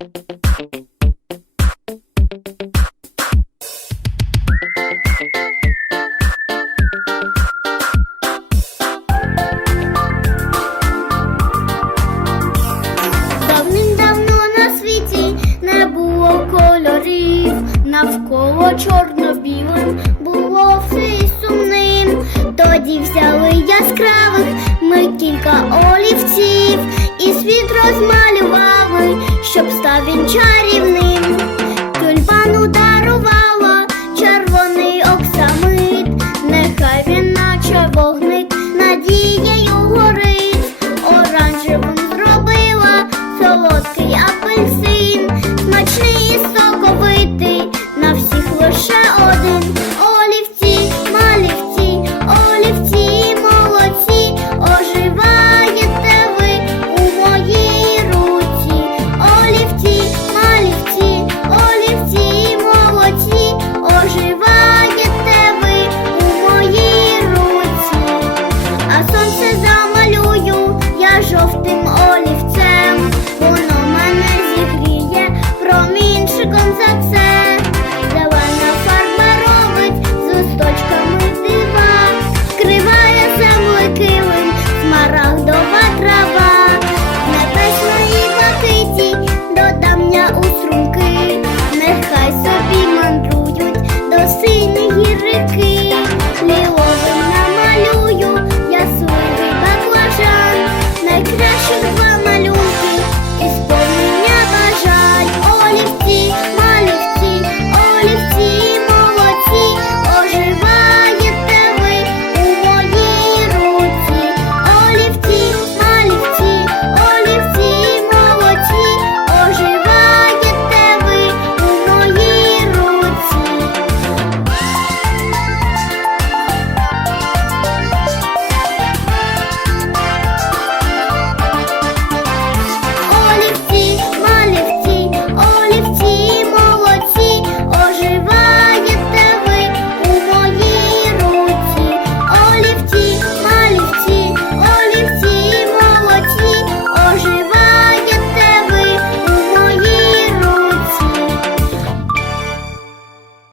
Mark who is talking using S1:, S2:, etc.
S1: Давним-давно на світі не було кольорів, навколо чорно-білим loving child. thumbs.